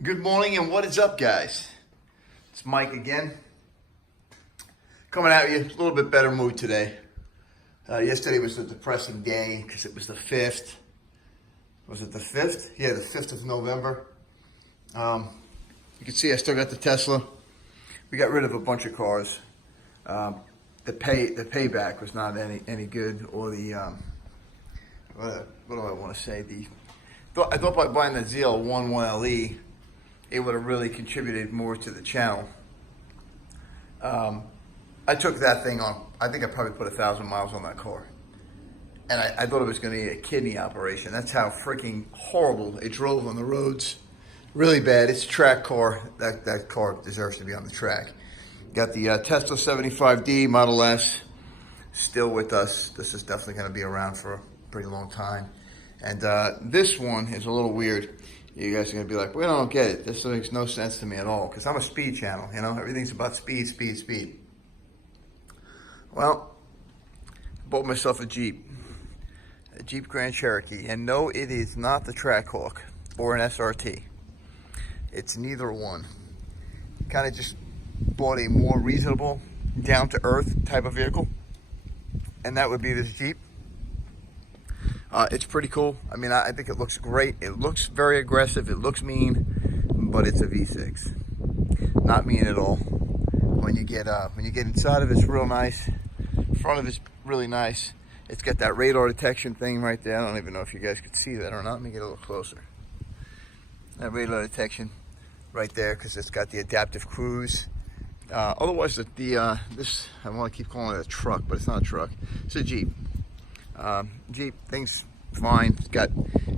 Good morning and what is up, guys? It's Mike again. Coming at you, a little bit better mood today. Yesterday was a depressing day because it was the 5th. Was it the 5th? Yeah, the 5th of November. You can see I still got the Tesla. We got rid of a bunch of cars. The payback was not any good, or the what do I want to say? I thought by buying the ZL11 LE, it would have really contributed more to the channel. I took that thing on. I think I probably put 1,000 miles on that car, and I thought it was going to be a kidney operation. That's how freaking horrible it drove on the roads. Really bad. It's a track car. That car deserves to be on the track. Got the Tesla 75D Model S still with us. This is definitely going to be around for a pretty long time. And this one is a little weird. You guys are going to be like, well, I don't get it. This makes no sense to me at all, because I'm a speed channel, you know? Everything's about speed, speed, speed. Well, I bought myself a Jeep Grand Cherokee. And no, it is not the Trackhawk or an SRT. It's neither one. Kind of just bought a more reasonable, down-to-earth type of vehicle. And that would be this Jeep. It's pretty cool. I mean, I think it looks great. It looks very aggressive. It looks mean, but it's a V6. Not mean at all. When you get inside of it, it's real nice. Front of it's really nice. It's got that radar detection thing right there. I don't even know if you guys could see that or not. Let me get a little closer. That radar detection right there, because it's got the adaptive cruise. Otherwise, this, I want to keep calling it a truck, but it's not a truck. It's a Jeep. Jeep, thing's fine.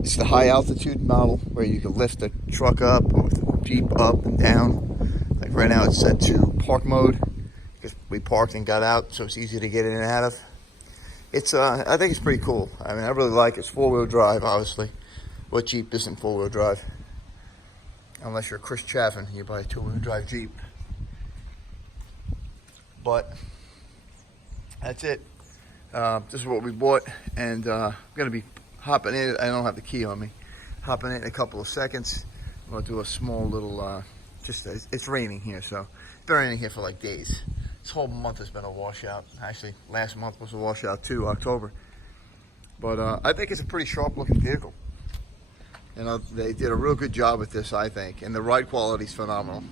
It's the high altitude model where you can lift the truck up or the Jeep up and down. Like right now it's set to park mode because we parked and got out, so it's easy to get in and out of. It's I think it's pretty cool. I mean, I really like it. It's four-wheel drive, obviously. What Jeep isn't four-wheel drive? Unless you're Chris Chaffin, you buy a two-wheel drive Jeep. But that's it. This is what we bought, and I'm going to be hopping in. I don't have the key on me. Hopping in a couple of seconds. I'm going to do a small little, it's raining here, so it's been raining here for like days. This whole month has been a washout. Actually, last month was a washout too, October. But I think it's a pretty sharp looking vehicle. You know, they did a real good job with this, I think, and the ride quality is phenomenal.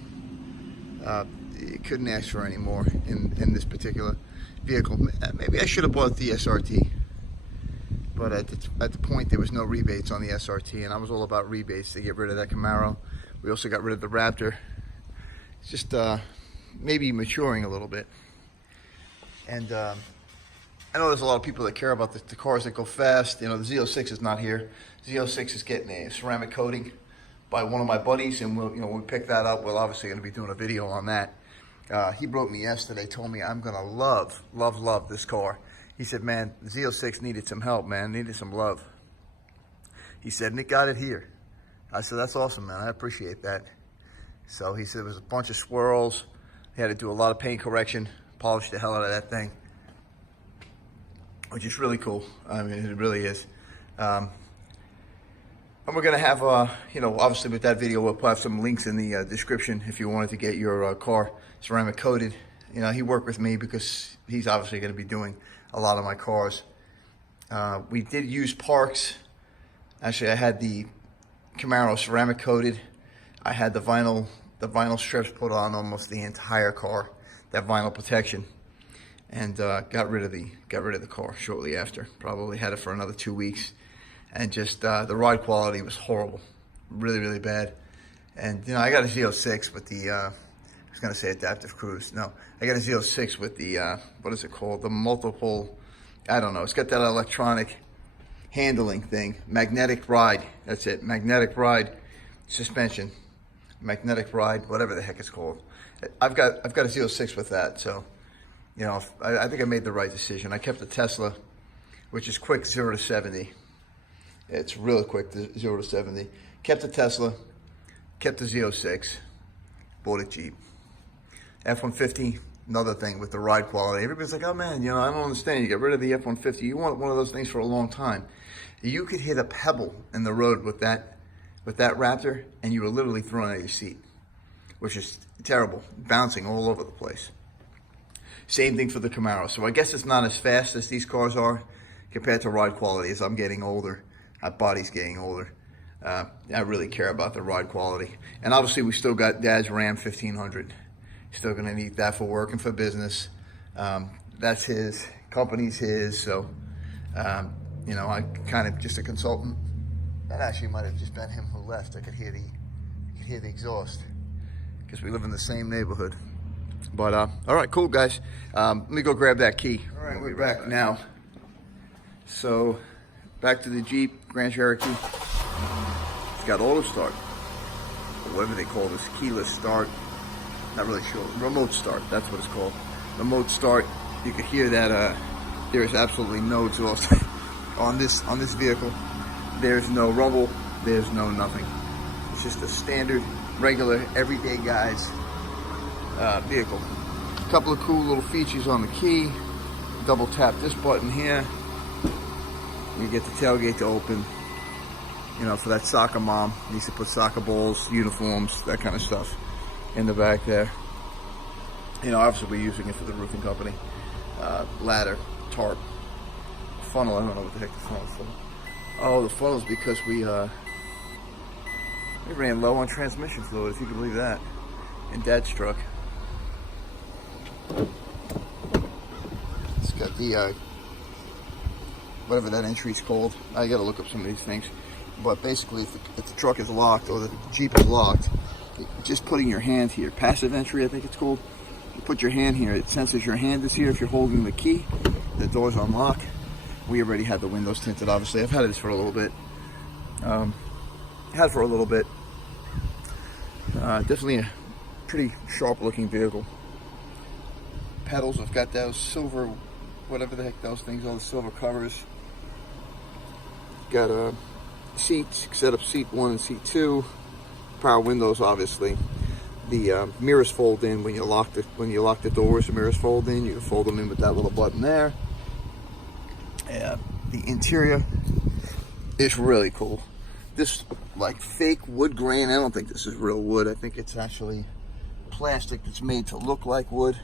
You couldn't ask for any more in this particular vehicle. Maybe I should have bought the SRT, but at the point there was no rebates on the SRT, and I was all about rebates to get rid of that Camaro. We also got rid of the Raptor. It's just maybe maturing a little bit. And I know there's a lot of people that care about the cars that go fast. You know, the Z06 is not here. Z06 is getting a ceramic coating by one of my buddies, and when we pick that up, we're obviously going to be doing a video on that. He wrote me yesterday, told me I'm going to love this car. He said, man, the Z06 needed some help, man, needed some love. He said, Nick got it here. I said, that's awesome, man, I appreciate that. So he said there was a bunch of swirls. He had to do a lot of paint correction, polish the hell out of that thing, which is really cool. I mean, it really is. And we're going to have, obviously with that video, we'll have some links in the description if you wanted to get your car ceramic coated. You know, he worked with me because he's obviously going to be doing a lot of my cars. We did use Parks. Actually, I had the Camaro ceramic coated. I had the vinyl strips put on almost the entire car, that vinyl protection, and got rid of the car shortly after. Probably had it for another 2 weeks. And just the ride quality was horrible, really, really bad. And I got a Z06 with the, I was gonna say adaptive cruise. No, I got a Z06 with the, what is it called? The multiple, I don't know. It's got that electronic handling thing, magnetic ride. That's it, magnetic ride suspension, magnetic ride, whatever the heck it's called. I've got a Z06 with that, so I think I made the right decision. I kept the Tesla, which is quick 0 to 70. It's really quick, 0 to 70. Kept the Tesla, kept the Z06, bought a Jeep. F-150, another thing with the ride quality. Everybody's like, oh man, I don't understand. You get rid of the F-150. You want one of those things for a long time. You could hit a pebble in the road with that with that Raptor, and you were literally thrown out of your seat, which is terrible, bouncing all over the place. Same thing for the Camaro. So I guess it's not as fast as these cars are compared to ride quality. As I'm getting older, my body's getting older. I really care about the ride quality. And obviously we still got Dad's Ram 1500. Still gonna need that for work and for business. That's his, company's his, so you know, I kind of just a consultant. That actually might have just been him who left. I could hear the exhaust, because we live in the same neighborhood. But all right, cool guys. Let me go grab that key. All right, we're back now. So back to the Jeep Grand Cherokee. It's got auto start, or whatever they call this, keyless start. Not really sure. Remote start, that's what it's called. Remote start. You can hear that there is absolutely no exhaust on this vehicle. There's no rumble. There's no nothing. It's just a standard, regular, everyday guy's vehicle. A couple of cool little features on the key. Double tap this button here. You get the tailgate to open. You know, for that soccer mom, needs to put soccer balls, uniforms, that kind of stuff in the back there. You know, obviously we're using it for the roofing company. Ladder, tarp, funnel. I don't know what the heck the funnel's for. Oh, the funnel's because we ran low on transmission fluid, if you can believe that, in Dad's truck. It's got the whatever that entry's called. I gotta look up some of these things. But basically, if the truck is locked or the Jeep is locked, just putting your hand here, passive entry I think it's called, you put your hand here, it senses your hand is here. If you're holding the key, the doors unlock. We already had the windows tinted, obviously. I've had this for a little bit. Definitely a pretty sharp looking vehicle. Pedals have got those silver, whatever the heck those things are, the silver covers. Got seats, set up seat 1 and seat 2. Power windows, obviously. The mirrors fold in when you lock the doors. The mirrors fold in. You can fold them in with that little button there. The interior is really cool. This like fake wood grain. I don't think this is real wood. I think it's actually plastic that's made to look like wood.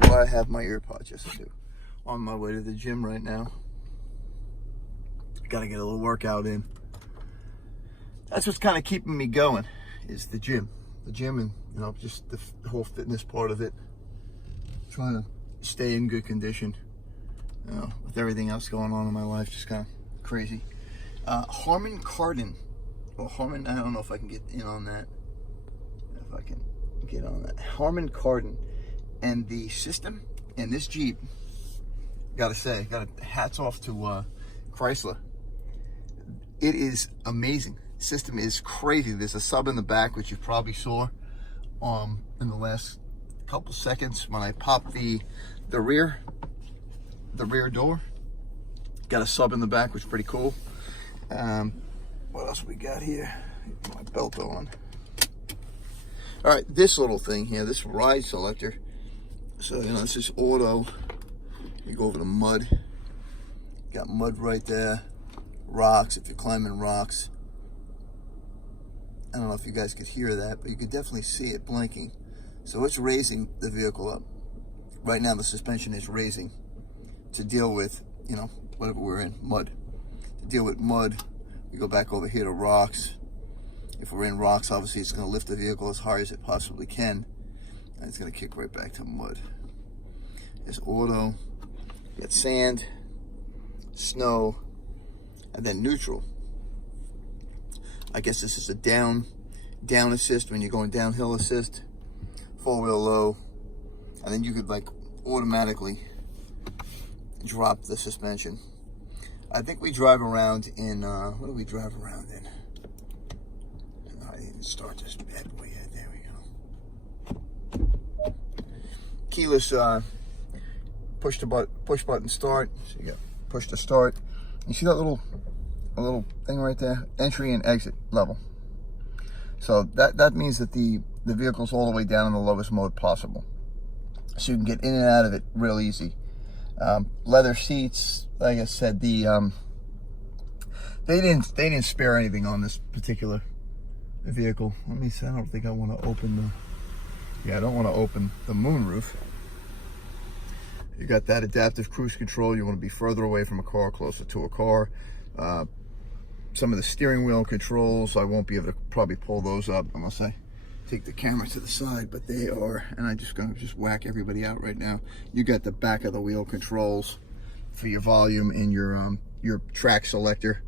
Do I have my earpods? Yes, I do. On my way to the gym right now. Got to get a little workout in. That's what's kind of keeping me going, is the gym. The gym and, you know, just the whole fitness part of it. Trying to stay in good condition. You know, with everything else going on in my life, just kind of crazy. Harman Kardon. Well, Harman, I don't know if I can get in on that. If I can get on that. Harman Kardon. And the system in this Jeep, gotta say, hats off to Chrysler. It is amazing. System is crazy. There's a sub in the back, which you probably saw in the last couple seconds when I popped the rear door. Got a sub in the back, which is pretty cool. What else we got here? Put my belt on. All right, this little thing here, this ride selector. So, you know, this is auto. You go over the mud. Got mud right there. Rocks, if you're climbing rocks. I don't know if you guys could hear that, but you could definitely see it blinking. So it's raising the vehicle up. Right now the suspension is raising to deal with, you know, whatever we're in, mud. To deal with mud, we go back over here to rocks. If we're in rocks, obviously it's going to lift the vehicle as high as it possibly can. And it's going to kick right back to mud. There's auto. You got sand, snow, and then neutral. I guess this is a down assist when you're going downhill assist, 4-wheel low, and then you could like automatically drop the suspension. I think we drive around in, what do we drive around in? I didn't start this bad boy yet. There we go. Keyless push button start. So you got push to start. You see that little thing right there? Entry and exit level. So that means that the vehicle's all the way down in the lowest mode possible. So you can get in and out of it real easy. Leather seats, like I said, the They didn't spare anything on this particular vehicle. Let me see. I don't think I want to open the. Yeah, I don't want to open the moonroof. You got that adaptive cruise control. You want to be further away from a car, closer to a car. Some of the steering wheel controls, I won't be able to probably pull those up unless I take the camera to the side, but they are, and I'm just gonna whack everybody out right now. You got the back of the wheel controls for your volume and your track selector.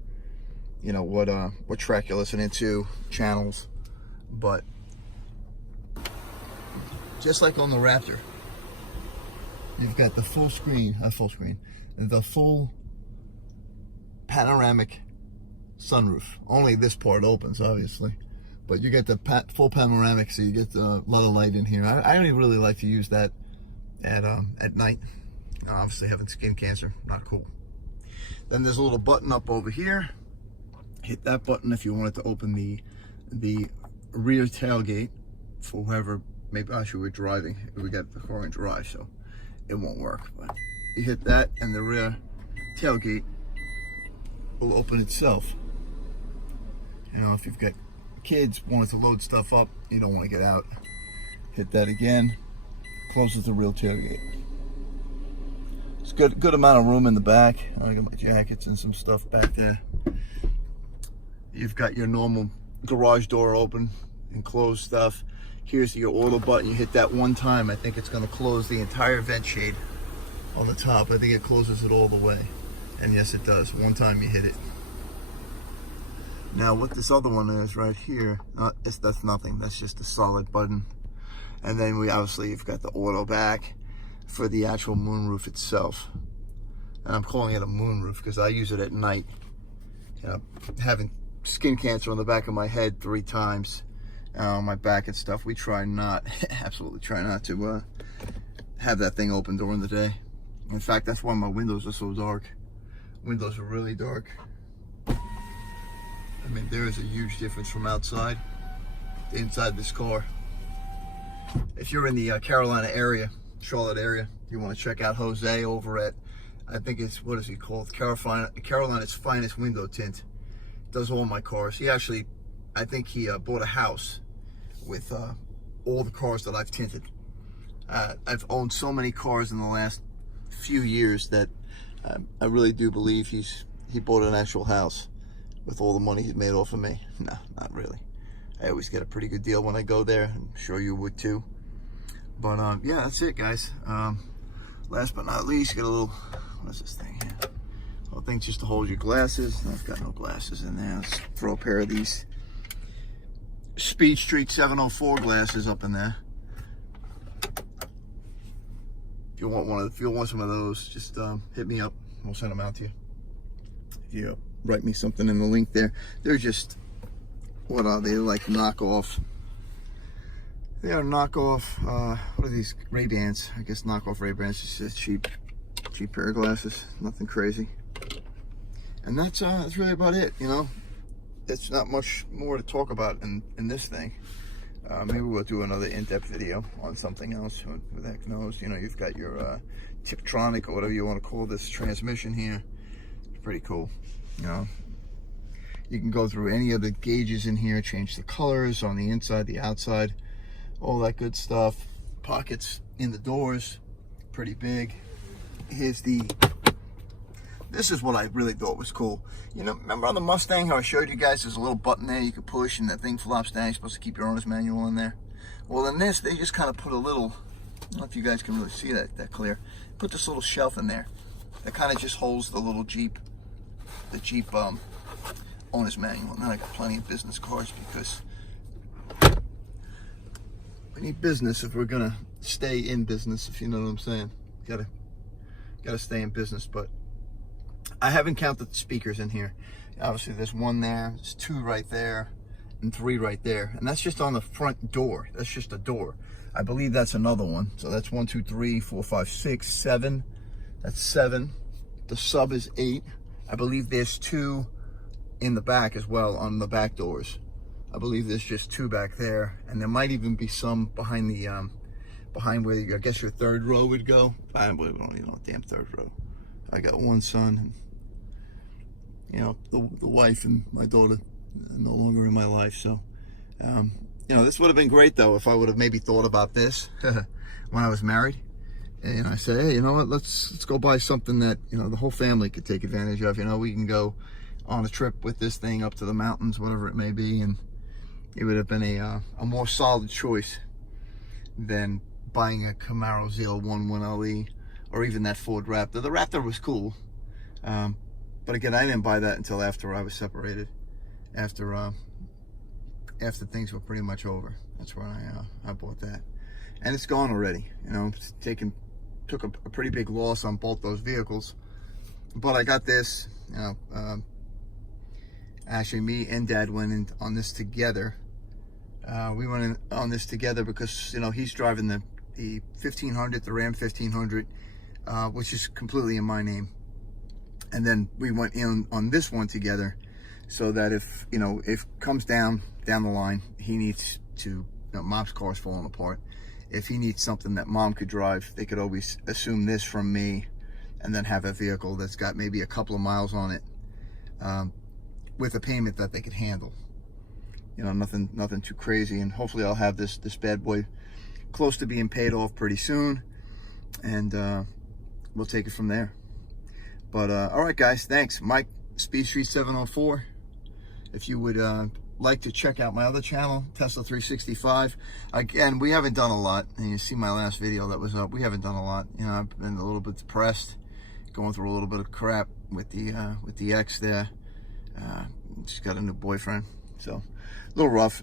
You know what track you're listening to, channels. But just like on the Raptor, you've got the full panoramic sunroof. Only this part opens, obviously, but you get the full panoramic, so you get a lot of light in here. I only really like to use that at night. Obviously, having skin cancer, not cool. Then there's a little button up over here. Hit that button if you wanted to open the rear tailgate for whoever. Maybe actually we're driving. We got the car in drive, so it won't work. But you hit that, and the rear tailgate will open itself. You know, if you've got kids wanting to load stuff up, you don't want to get out. Hit that again, closes the rear tailgate. It's good amount of room in the back. I got my jackets and some stuff back there. You've got your normal garage door open and close stuff. Here's your auto button. You hit that one time. I think it's going to close the entire vent shade on the top. I think it closes it all the way. And yes, it does. One time you hit it. Now what this other one is right here, that's nothing. That's just a solid button. And then you've got the auto back for the actual moonroof itself. And I'm calling it a moonroof because I use it at night. You know, having skin cancer on the back of my head 3 times, on my back and stuff. We try not, absolutely try not to have that thing open during the day. In fact, that's why my windows are so dark. Windows are really dark. I mean, there is a huge difference from outside to inside this car. If you're in the Carolina area, Charlotte area, you want to check out Jose over at, I think it's, what is he called? Carolina's Finest Window Tint. Does all my cars. He actually, I think he bought a house with all the cars that I've tinted. I've owned so many cars in the last few years that I really do believe he bought an actual house with all the money he's made off of me. No, not really. I always get a pretty good deal when I go there. I'm sure you would too. But yeah, that's it, guys. Last but not least, you got a little, what is this thing here? Little thing just to hold your glasses. I've got no glasses in there. Let's throw a pair of these Speed Street 704 glasses up in there. If you want some of those, just hit me up. We'll send them out to you. If you write me something in the link there. They're just, what are they? Like knockoff. They are knockoff. What are these? Ray-Bans. I guess knockoff Ray-Bans. Just a cheap pair of glasses. Nothing crazy. And that's really about it. You know, it's not much more to talk about in this thing. Maybe we'll do another in-depth video on something else. Who the heck knows? You know, you've got your Tiptronic or whatever you want to call this transmission here. It's pretty cool. You know, you can go through any of the gauges in here, change the colors on the inside, the outside, all that good stuff. Pockets in the doors, pretty big. This is what I really thought was cool. You know, remember on the Mustang how I showed you guys there's a little button there you can push and that thing flops down. You're supposed to keep your owner's manual in there. Well, in this, they just kind of put a little, I don't know if you guys can really see that clear. Put this little shelf in there that kind of just holds the little Jeep, owner's manual. And then I got plenty of business cars because we need business if we're gonna stay in business, if you know what I'm saying. Gotta stay in business. But I haven't counted the speakers in here. Obviously there's 1 there, there's 2 right there, and 3 right there. And that's just on the front door. That's just a door. I believe that's another one. So that's 1, 2, 3, 4, 5, 6, 7. That's 7. The sub is 8. I believe there's 2 in the back as well on the back doors. I believe there's just 2 back there. And there might even be some behind the, behind where I guess your 3rd row would go. I don't even know a damn 3rd row. I got 1 son you know, the wife and my daughter no longer in my life. So, you know, this would have been great though if I would have maybe thought about this when I was married. And I said, hey, you know what? Let's go buy something that, you know, the whole family could take advantage of. You know, we can go on a trip with this thing up to the mountains, whatever it may be, and it would have been a more solid choice than buying a Camaro ZL11LE or even that Ford Raptor. The Raptor was cool, but again, I didn't buy that until after I was separated, after things were pretty much over. That's when I bought that, and it's gone already. You know, took a pretty big loss on both those vehicles, but I got this. You know, actually, me and Dad went in on this together. We went in on this together because, you know, he's driving the 1500, the Ram 1500, which is completely in my name. And then we went in on this one together, so that if, you know, if comes down the line, he needs to, you know, Mom's car's falling apart. If he needs something that Mom could drive, they could always assume this from me, and then have a vehicle that's got maybe a couple of miles on it, with a payment that they could handle. You know, nothing too crazy. And hopefully I'll have this bad boy close to being paid off pretty soon, and we'll take it from there. But all right, guys, thanks. Mike, Speed Street 704. If you would like to check out my other channel, Tesla 365. Again, we haven't done a lot, and you see my last video that was up. We haven't done a lot. You know, I've been a little bit depressed, going through a little bit of crap with the ex there. She's got a new boyfriend, so a little rough,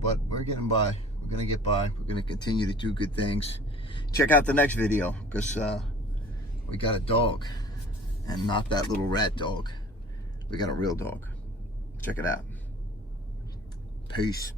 but we're getting by. We're gonna get by. We're gonna continue to do good things. Check out the next video, because we got a dog, and not that little rat dog. We got a real dog. Check it out. Peace.